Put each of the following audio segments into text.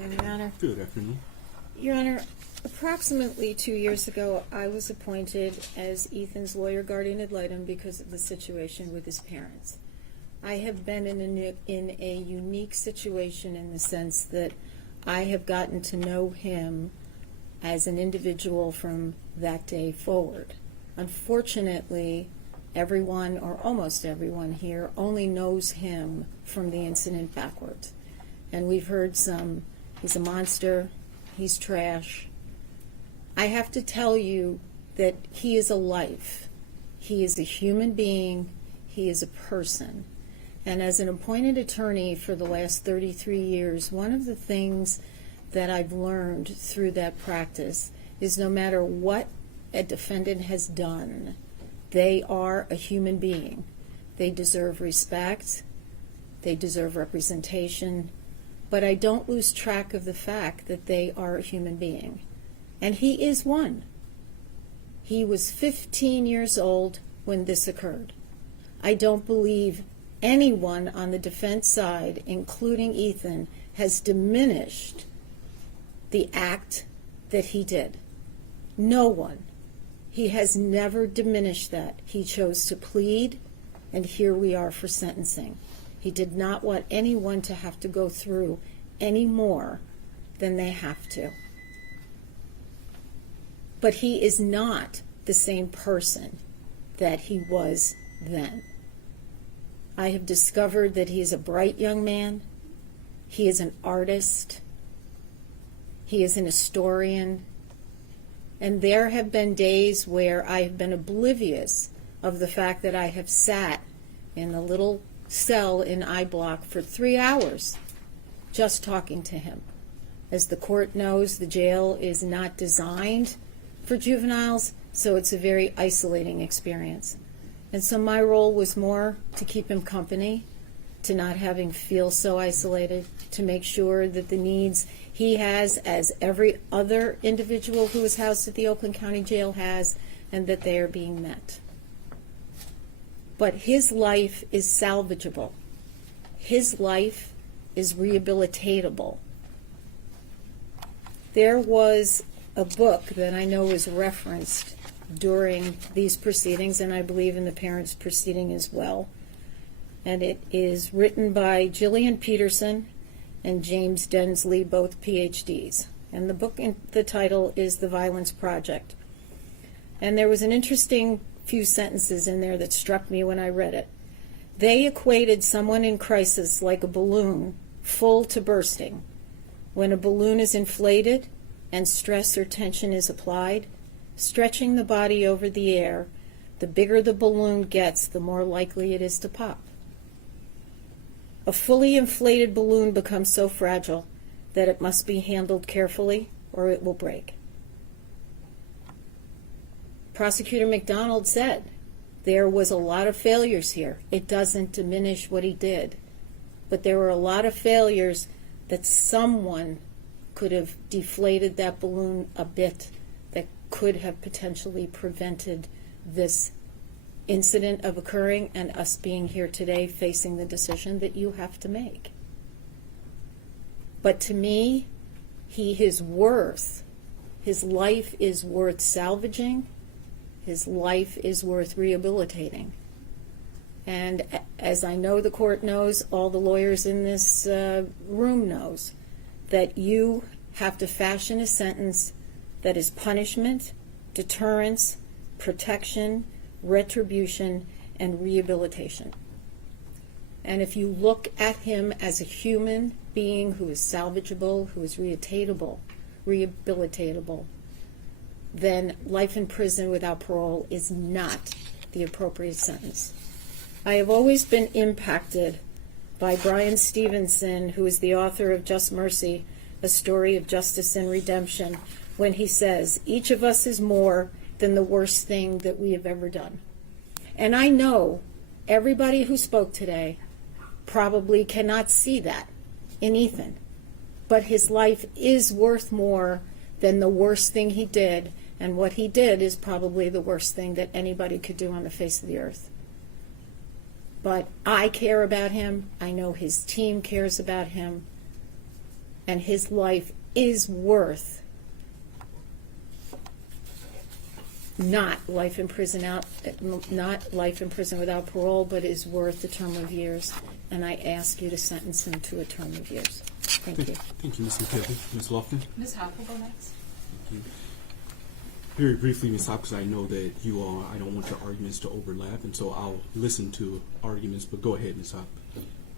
Your Honor. Good afternoon. Your Honor, approximately 2 years ago, I was appointed as Ethan's lawyer guardian ad litem because of the situation with his parents. I have been in a unique situation in the sense that I have gotten to know him as an individual from that day forward. Unfortunately, everyone, or almost everyone here, only knows him from the incident backwards. And we've heard some, he's a monster, he's trash. I have to tell you that he is a life. He is a human being. He is a person. And as an appointed attorney for the last 33 years, one of the things that I've learned through that practice is no matter what a defendant has done, they are a human being. They deserve respect. They deserve representation. But I don't lose track of the fact that they are a human being. And he is one. He was 15 years old when this occurred. I don't believe anyone on the defense side, including Ethan, has diminished the act that he did. No one. He has never diminished that. He chose to plead, and here we are for sentencing. He did not want anyone to have to go through any more than they have to. But he is not the same person that he was then. I have discovered that he is a bright young man. He is an artist. He is an historian. And there have been days where I have been oblivious of the fact that I have sat in the little cell in I Block for 3 hours just talking to him. As the court knows, the jail is not designed for juveniles, so it's a very isolating experience. And so my role was more to keep him company, to not have him feel so isolated, to make sure that the needs he has, as every other individual who is housed at the Oakland County Jail has, and that they are being met. But his life is salvageable. His life is rehabilitatable. There was a book that I know is referenced during these proceedings, and I believe in the parents' proceeding as well. And it is written by Gillian Peterson and James Densley, both PhDs. And the book, the title is The Violence Project. And there was an interesting few sentences in there that struck me when I read it. They equated someone in crisis like a balloon full to bursting. When a balloon is inflated and stress or tension is applied, stretching the body over the air, the bigger the balloon gets, the more likely it is to pop. A fully inflated balloon becomes so fragile that it must be handled carefully or it will break. Prosecutor McDonald said there was a lot of failures here. It doesn't diminish what he did, but there were a lot of failures that someone could have deflated that balloon a bit that could have potentially prevented this incident of occurring and us being here today facing the decision that you have to make. But to me, his life is worth salvaging. His life is worth rehabilitating. And as I know the court knows, all the lawyers in this room knows, that you have to fashion a sentence that is punishment, deterrence, protection, retribution, and rehabilitation. And if you look at him as a human being who is salvageable, who is rehabilitatable, then life in prison without parole is not the appropriate sentence. I have always been impacted by Brian Stevenson, who is the author of Just Mercy, A Story of Justice and Redemption, when he says, each of us is more than the worst thing that we have ever done. And I know everybody who spoke today probably cannot see that in Ethan, but his life is worth more than the worst thing he did, and what he did is probably the worst thing that anybody could do on the face of the earth. But I care about him. I know his team cares about him. and his life is worth not life in prison without parole, but is worth a term of years. And I ask you to sentence him to a term of years. Thank you. Thank you, Ms. McKelvey. Ms. Lofton? Ms. Hopp will go next. Thank you. Very briefly, Ms. Hopp, because I know that you all, I don't want your arguments to overlap, and so I'll listen to arguments, but go ahead, Ms. Hopp.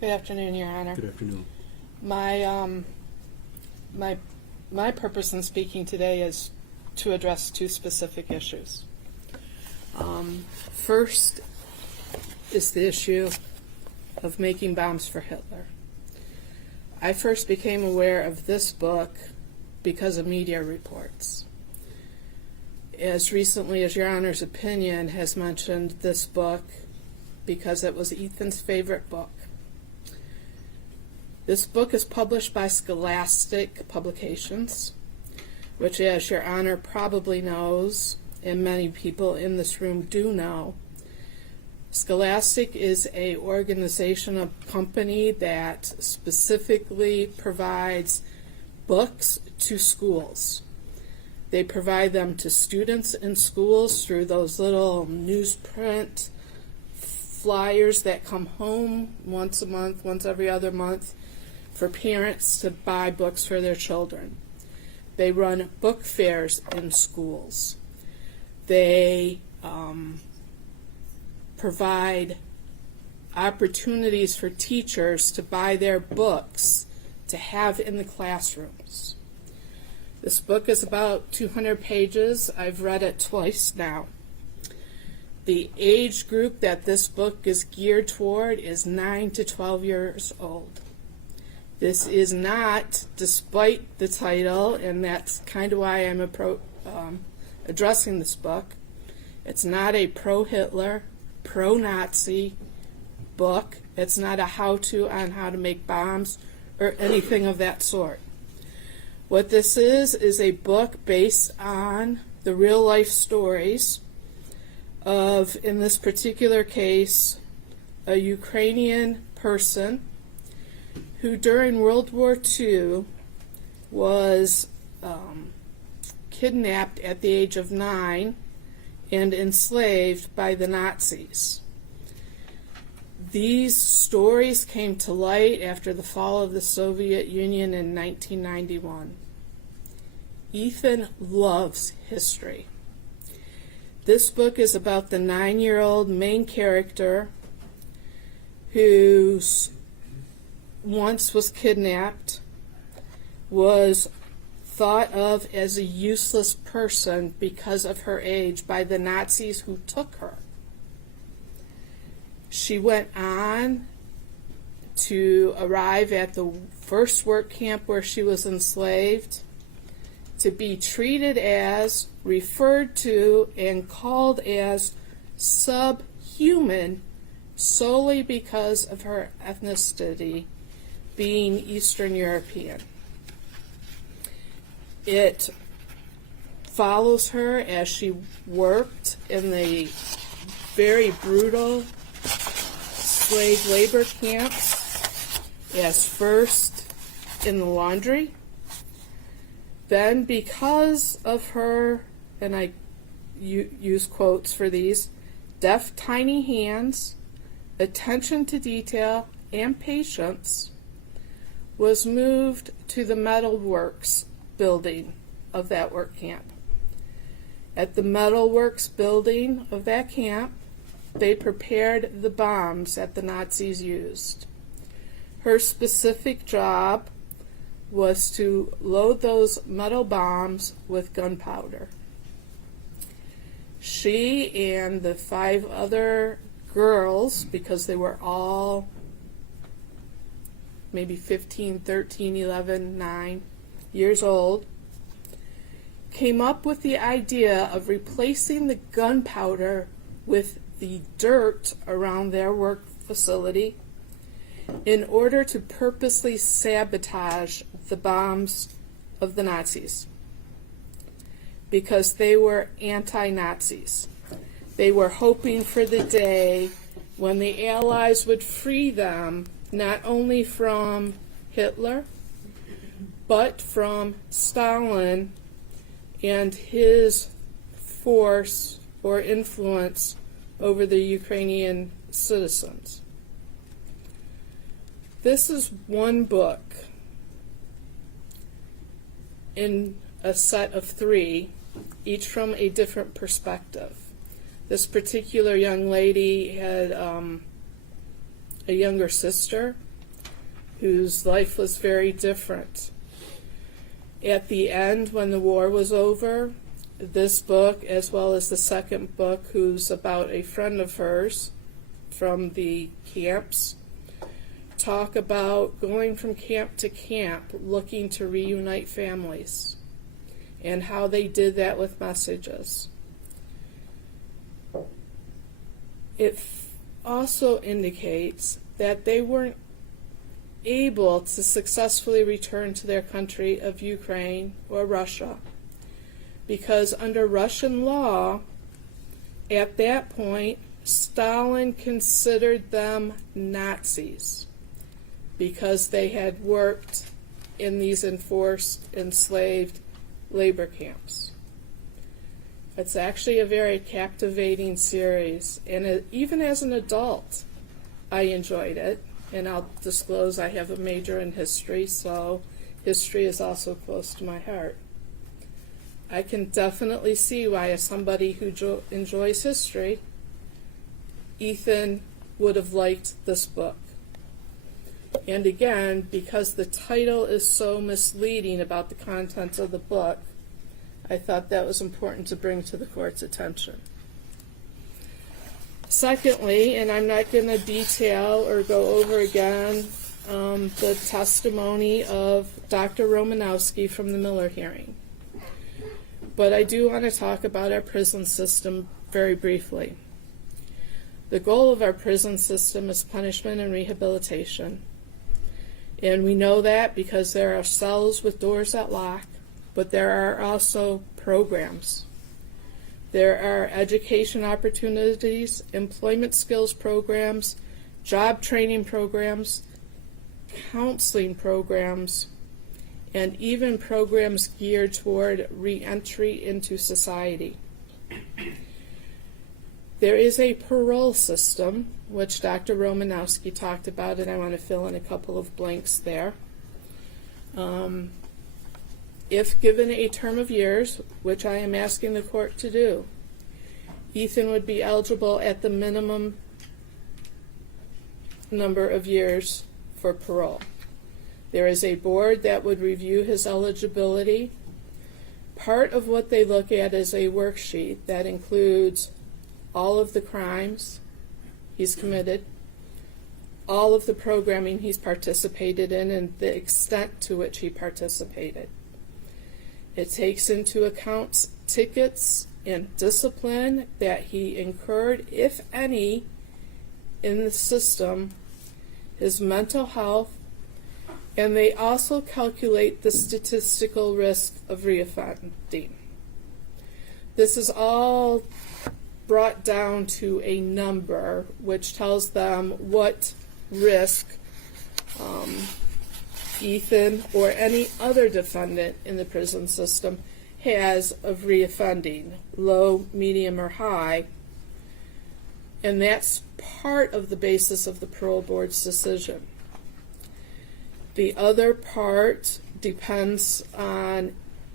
Good afternoon, Your Honor. Good afternoon. My purpose in speaking today is to address two specific issues. First is the issue of making bombs for Hitler. I first became aware of this book because of media reports. As recently as Your Honor's opinion has mentioned this book because it was Ethan's favorite book. This book is published by Scholastic Publications, which, as Your Honor probably knows, and many people in this room do know, Scholastic is an organization, a company that specifically provides books to schools. They provide them to students in schools through those little newsprint flyers that come home once a month, once every other month, for parents to buy books for their children. They run book fairs in schools. They provide opportunities for teachers to buy their books to have in the classrooms. This book is about 200 pages. I've read it twice now. The age group that this book is geared toward is 9 to 12 years old. This is not, despite the title, and that's kind of why I'm addressing this book, it's not a pro-Hitler, pro-Nazi book. It's not a how-to on how to make bombs or anything of that sort. What this is a book based on the real-life stories of, in this particular case, a Ukrainian person who during World War II was kidnapped at the age of 9 and enslaved by the Nazis. These stories came to light after the fall of the Soviet Union in 1991. Ethan loves history. This book is about the 9-year-old main character who once was kidnapped, was thought of as a useless person because of her age by the Nazis who took her. She went on to arrive at the first work camp where she was enslaved, to be treated as, referred to, and called as subhuman solely because of her ethnicity, being Eastern European. It follows her as she worked in the very brutal slave labor camps, as first in the laundry, then because of her, and I use quotes for these, deft tiny hands, attention to detail, and patience, was moved to the metalworks building of that work camp. At the metalworks building of that camp, they prepared the bombs that the Nazis used. Her specific job was to load those metal bombs with gunpowder. She and the 5 other girls, because they were all maybe 15, 13, 11, 9 years old, came up with the idea of replacing the gunpowder with the dirt around their work facility in order to purposely sabotage the bombs of the Nazis, because they were anti-Nazis. They were hoping for the day when the Allies would free them not only from Hitler, but from Stalin and his force or influence over the Ukrainian citizens. This is one book in a set of 3, each from a different perspective. This particular young lady had a younger sister whose life was very different. At the end, when the war was over, this book, as well as the second book, who's about a friend of hers from the camps, talk about going from camp to camp, looking to reunite families, and how they did that with messages. It also indicates that they weren't able to successfully return to their country of Ukraine or Russia, because under Russian law, at that point, Stalin considered them Nazis because they had worked in these enforced, enslaved labor camps. It's actually a very captivating series, and even as an adult, I enjoyed it. And I'll disclose I have a major in history, so history is also close to my heart. I can definitely see why, as somebody who enjoys history, Ethan would have liked this book. And again, because the title is so misleading about the contents of the book, I thought that was important to bring to the court's attention. Secondly, and I'm not going to detail or go over again the testimony of Dr. Romanowski from the Miller hearing, but I do want to talk about our prison system very briefly. The goal of our prison system is punishment and rehabilitation, and we know that because there are cells with doors that lock, but there are also programs. There are education opportunities, employment skills programs, job training programs, counseling programs, and even programs geared toward re-entry into society. There is a parole system, which Dr. Romanowski talked about, and I want to fill in a couple of blanks there. If given a term of years, which I am asking the court to do, Ethan would be eligible at the minimum number of years for parole. There is a board that would review his eligibility. Part of what they look at is a worksheet that includes all of the crimes he's committed, all of the programming he's participated in, and the extent to which he participated. It takes into account tickets and discipline that he incurred, if any, in the system, his mental health, and they also calculate the statistical risk of reoffending. This is all brought down to a number which tells them what risk Ethan or any other defendant in the prison system has of reoffending, low, medium, or high, and that's part of the basis of the parole board's decision. The other part depends on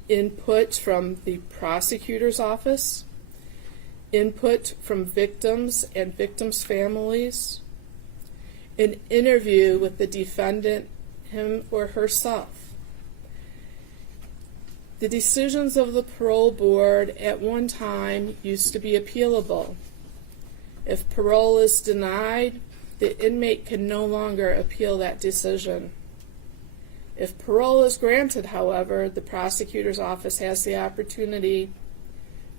input from the prosecutor's office, input from victims and victims' families, an interview with the defendant, him or herself. The decisions of the parole board at one time used to be appealable. If parole is denied, the inmate can no longer appeal that decision. If parole is granted, however, the prosecutor's office has the opportunity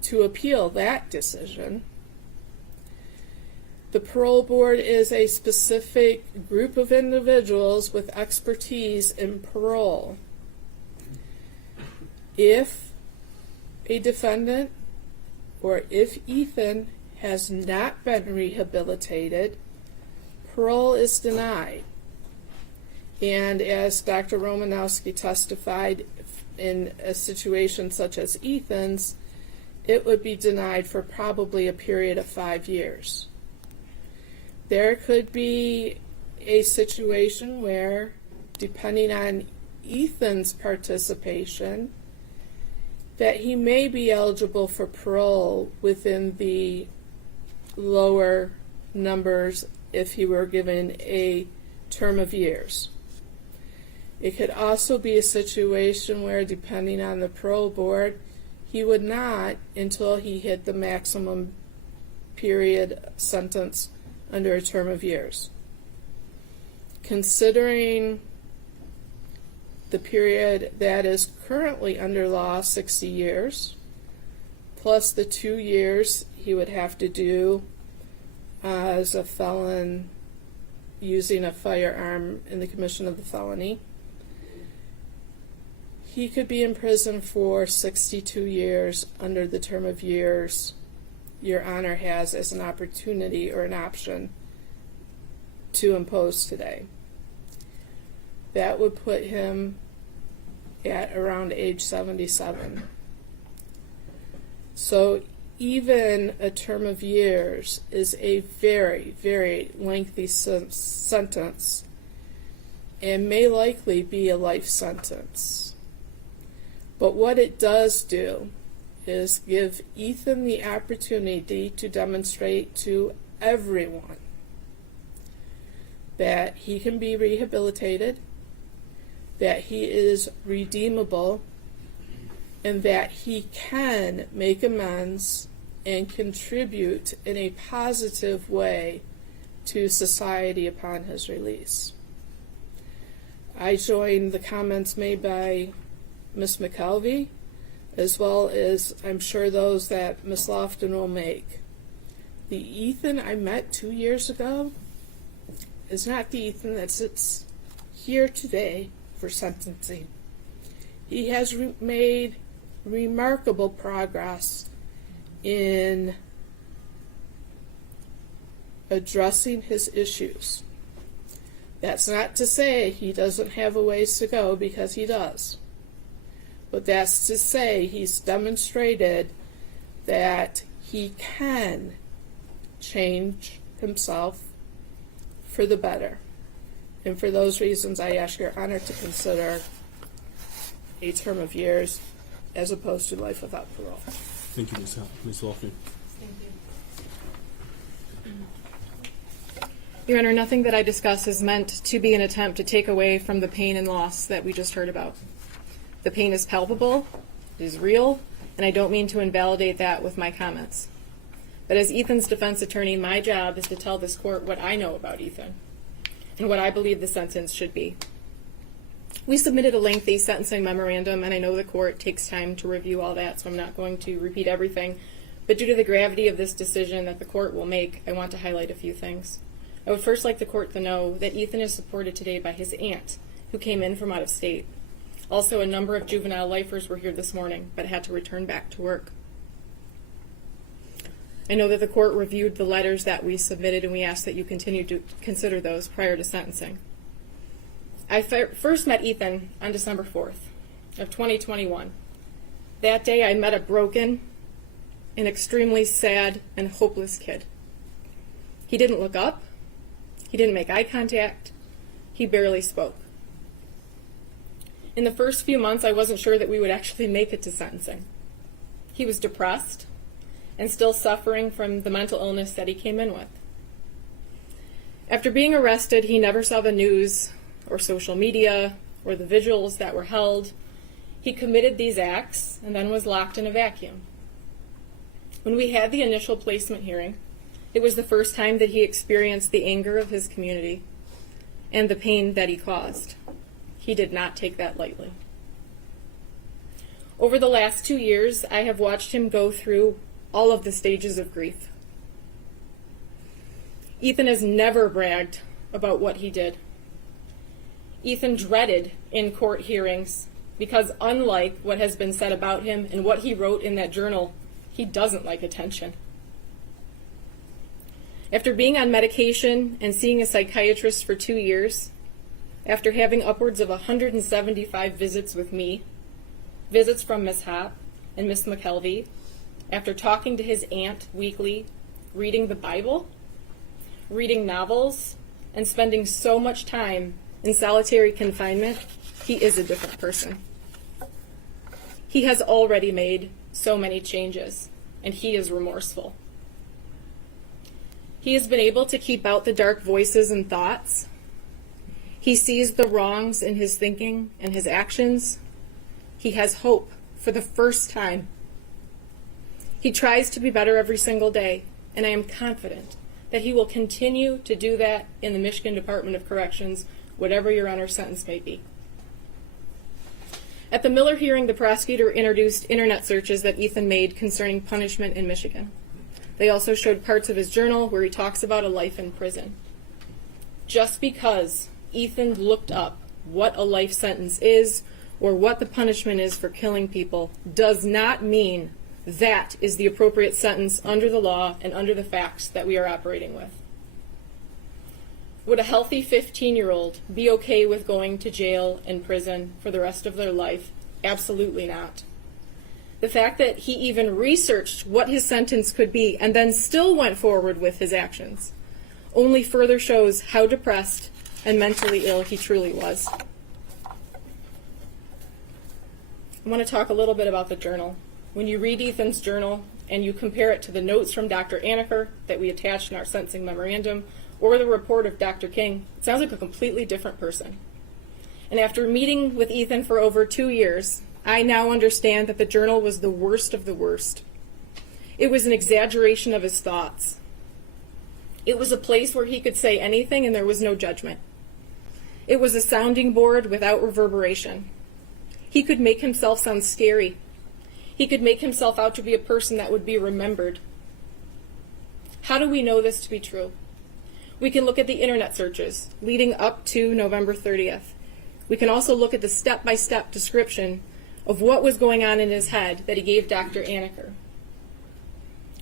to appeal that decision. The parole board is a specific group of individuals with expertise in parole. If a defendant or if Ethan has not been rehabilitated, parole is denied. And as Dr. Romanowski testified, in a situation such as Ethan's, it would be denied for probably a period of 5 years. There could be a situation where, depending on Ethan's participation, that he may be eligible for parole within the lower numbers if he were given a term of years. It could also be a situation where, depending on the parole board, he would not until he hit the maximum period sentence under a term of years. Considering the period that is currently under law, 60 years, plus the 2 years he would have to do as a felon using a firearm in the commission of the felony, he could be in prison for 62 years under the term of years Your Honor has as an opportunity or an option to impose today. That would put him at around age 77. So even a term of years is a very, very lengthy sentence and may likely be a life sentence. But what it does do is give Ethan the opportunity to demonstrate to everyone that he can be rehabilitated, that he is redeemable, and that he can make amends and contribute in a positive way to society upon his release. I join the comments made by Ms. McKelvey, as well as I'm sure those that Ms. Lofton will make. The Ethan I met 2 years ago is not the Ethan that sits here today for sentencing. He has made remarkable progress in addressing his issues. That's not to say he doesn't have a ways to go, because he does. But that's to say he's demonstrated that he can change himself for the better. And for those reasons, I ask Your Honor to consider a term of years as opposed to life without parole. Thank you, Ms. Lofton. Your Honor, nothing that I discuss is meant to be an attempt to take away from the pain and loss that we just heard about. The pain is palpable, it is real, and I don't mean to invalidate that with my comments. But as Ethan's defense attorney, my job is to tell this court what I know about Ethan and what I believe the sentence should be. We submitted a lengthy sentencing memorandum, and I know the court takes time to review all that, so I'm not going to repeat everything. But due to the gravity of this decision that the court will make, I want to highlight a few things. I would first like the court to know that Ethan is supported today by his aunt, who came in from out of state. Also, a number of juvenile lifers were here this morning, but had to return back to work. I know that the court reviewed the letters that we submitted, and we ask that you continue to consider those prior to sentencing. I first met Ethan on December 4th of 2021. That day, I met a broken, an extremely sad, and hopeless kid. He didn't look up. He didn't make eye contact. He barely spoke. In the first few months, I wasn't sure that we would actually make it to sentencing. He was depressed and still suffering from the mental illness that he came in with. After being arrested, he never saw the news or social media or the vigils that were held. He committed these acts and then was locked in a vacuum. When we had the initial placement hearing, it was the first time that he experienced the anger of his community and the pain that he caused. He did not take that lightly. Over the last 2 years, I have watched him go through all of the stages of grief. Ethan has never bragged about what he did. Ethan dreaded in court hearings because, unlike what has been said about him and what he wrote in that journal, he doesn't like attention. After being on medication and seeing a psychiatrist for 2 years, after having upwards of 175 visits with me, visits from Miss Hopp and Miss McKelvey, after talking to his aunt weekly, reading the Bible, reading novels, and spending so much time in solitary confinement, he is a different person. He has already made so many changes, and he is remorseful. He has been able to keep out the dark voices and thoughts. He sees the wrongs in his thinking and his actions. He has hope for the first time. He tries to be better every single day, and I am confident that he will continue to do that in the Michigan Department of Corrections, whatever your Honor's sentence may be. At the Miller hearing, the prosecutor introduced internet searches that Ethan made concerning punishment in Michigan. They also showed parts of his journal where he talks about a life in prison. Just because Ethan looked up what a life sentence is or what the punishment is for killing people does not mean that is the appropriate sentence under the law and under the facts that we are operating with. Would a healthy 15-year-old be okay with going to jail and prison for the rest of their life? Absolutely not. The fact that he even researched what his sentence could be and then still went forward with his actions only further shows how depressed and mentally ill he truly was. I want to talk a little bit about the journal. When you read Ethan's journal and you compare it to the notes from Dr. Anaker that we attached in our sentencing memorandum or the report of Dr. King, it sounds like a completely different person. And after meeting with Ethan for over 2 years, I now understand that the journal was the worst of the worst. It was an exaggeration of his thoughts. It was a place where he could say anything and there was no judgment. It was a sounding board without reverberation. He could make himself sound scary. He could make himself out to be a person that would be remembered. How do we know this to be true? We can look at the internet searches leading up to November 30th. We can also look at the step-by-step description of what was going on in his head that he gave Dr. Anaker.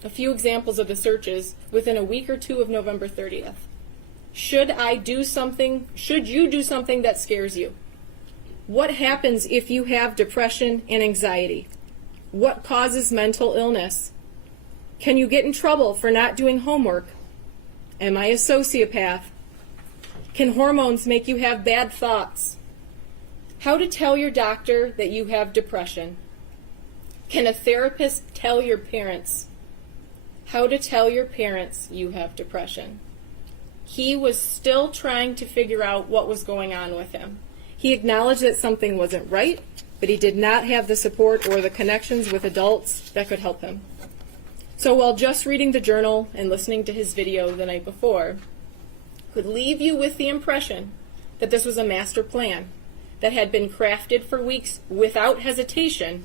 A few examples of the searches within a week or two of November 30th. Should you do something that scares you? What happens if you have depression and anxiety? What causes mental illness? Can you get in trouble for not doing homework? Am I a sociopath? Can hormones make you have bad thoughts? How to tell your doctor that you have depression? Can a therapist tell your parents? How to tell your parents you have depression? He was still trying to figure out what was going on with him. He acknowledged that something wasn't right, but he did not have the support or the connections with adults that could help him. So while just reading the journal and listening to his video the night before could leave you with the impression that this was a master plan that had been crafted for weeks without hesitation,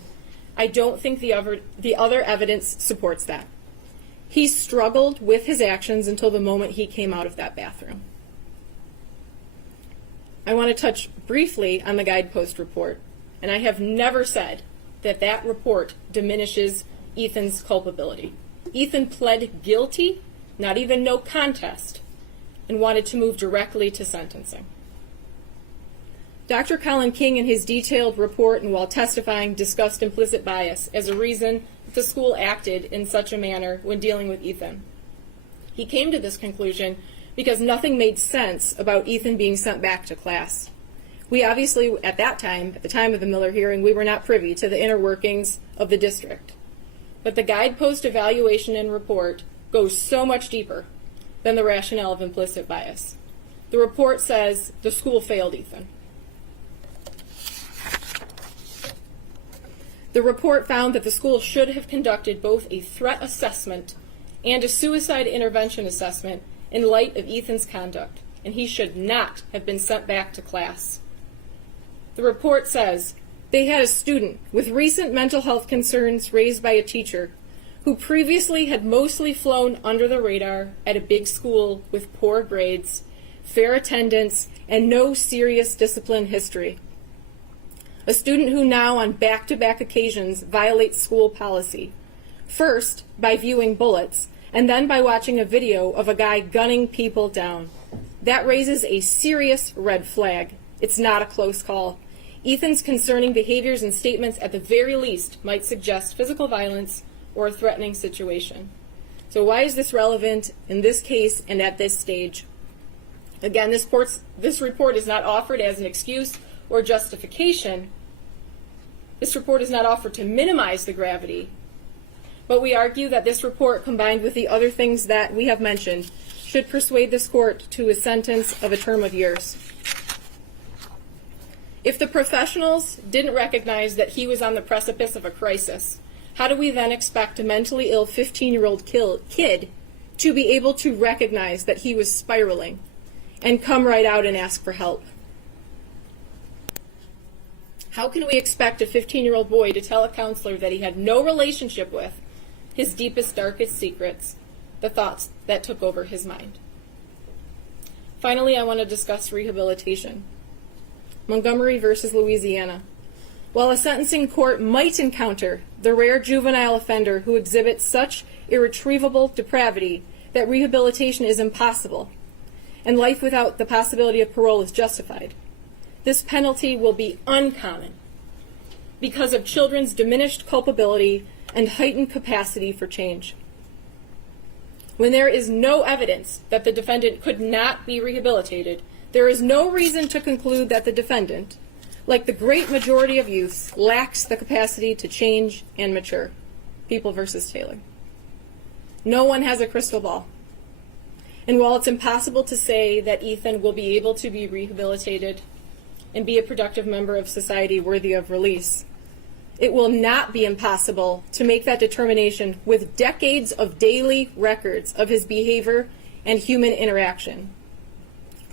I don't think the other evidence supports that. He struggled with his actions until the moment he came out of that bathroom. I want to touch briefly on the guidepost report, and I have never said that that report diminishes Ethan's culpability. Ethan pled guilty, not even no contest, and wanted to move directly to sentencing. Dr. Colin King, in his detailed report and while testifying, discussed implicit bias as a reason that the school acted in such a manner when dealing with Ethan. He came to this conclusion because nothing made sense about Ethan being sent back to class. We obviously, at the time of the Miller hearing, we were not privy to the inner workings of the district. But the guidepost evaluation and report goes so much deeper than the rationale of implicit bias. The report says the school failed Ethan. The report found that the school should have conducted both a threat assessment and a suicide intervention assessment in light of Ethan's conduct, and he should not have been sent back to class. The report says they had a student with recent mental health concerns raised by a teacher who previously had mostly flown under the radar at a big school with poor grades, fair attendance, and no serious discipline history. A student who now on back-to-back occasions violates school policy, first by viewing bullets, and then by watching a video of a guy gunning people down. That raises a serious red flag, It's not a close call. Ethan's concerning behaviors and statements at the very least might suggest physical violence or a threatening situation. So why is this relevant in this case and at this stage? Again, this report is not offered as an excuse or justification. This report is not offered to minimize the gravity, but we argue that this report, combined with the other things that we have mentioned, should persuade this court to a sentence of a term of years. If the professionals didn't recognize that he was on the precipice of a crisis, how do we then expect a mentally ill 15-year-old kid to be able to recognize that he was spiraling and come right out and ask for help? How can we expect a 15-year-old boy to tell a counselor that he had no relationship with his deepest, darkest secrets, the thoughts that took over his mind? Finally, I want to discuss rehabilitation. Montgomery versus Louisiana. While a sentencing court might encounter the rare juvenile offender who exhibits such irretrievable depravity that rehabilitation is impossible and life without the possibility of parole is justified, this penalty will be uncommon because of children's diminished culpability and heightened capacity for change. When there is no evidence that the defendant could not be rehabilitated, there is no reason to conclude that the defendant, like the great majority of youth, lacks the capacity to change and mature. People versus Taylor. No one has a crystal ball. And while it's impossible to say that Ethan will be able to be rehabilitated and be a productive member of society worthy of release, it will not be impossible to make that determination with decades of daily records of his behavior and human interaction.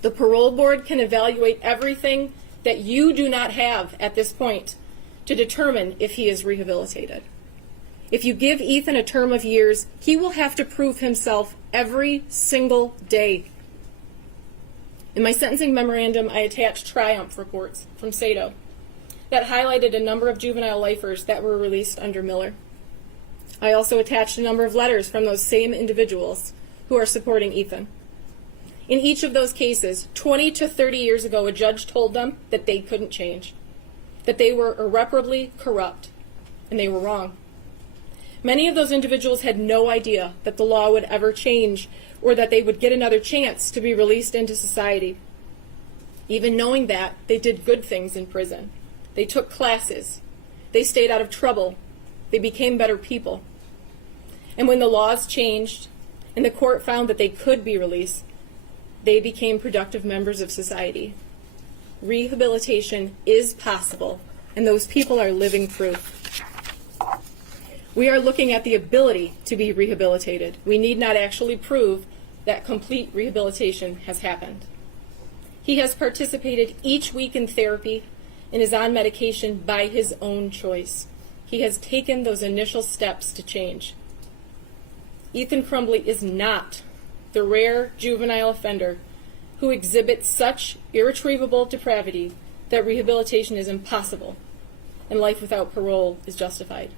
The parole board can evaluate everything that you do not have at this point to determine if he is rehabilitated. If you give Ethan a term of years, he will have to prove himself every single day. In my sentencing memorandum, I attached triumph reports from Sato that highlighted a number of juvenile lifers that were released under Miller. I also attached a number of letters from those same individuals who are supporting Ethan. In each of those cases, 20 to 30 years ago, a judge told them that they couldn't change, that they were irreparably corrupt, and they were wrong. Many of those individuals had no idea that the law would ever change or that they would get another chance to be released into society. Even knowing that, they did good things in prison. They took classes. They stayed out of trouble. They became better people. And when the laws changed and the court found that they could be released, they became productive members of society. Rehabilitation is possible, and those people are living proof. We are looking at the ability to be rehabilitated. We need not actually prove that complete rehabilitation has happened. He has participated each week in therapy and is on medication by his own choice. He has taken those initial steps to change. Ethan Crumbley is not the rare juvenile offender who exhibits such irretrievable depravity that rehabilitation is impossible and life without parole is justified.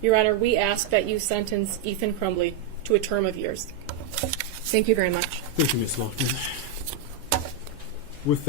Your Honor, we ask that you sentence Ethan Crumbley to a term of years. Thank you very much. Thank you, Ms. Loughlin. With that,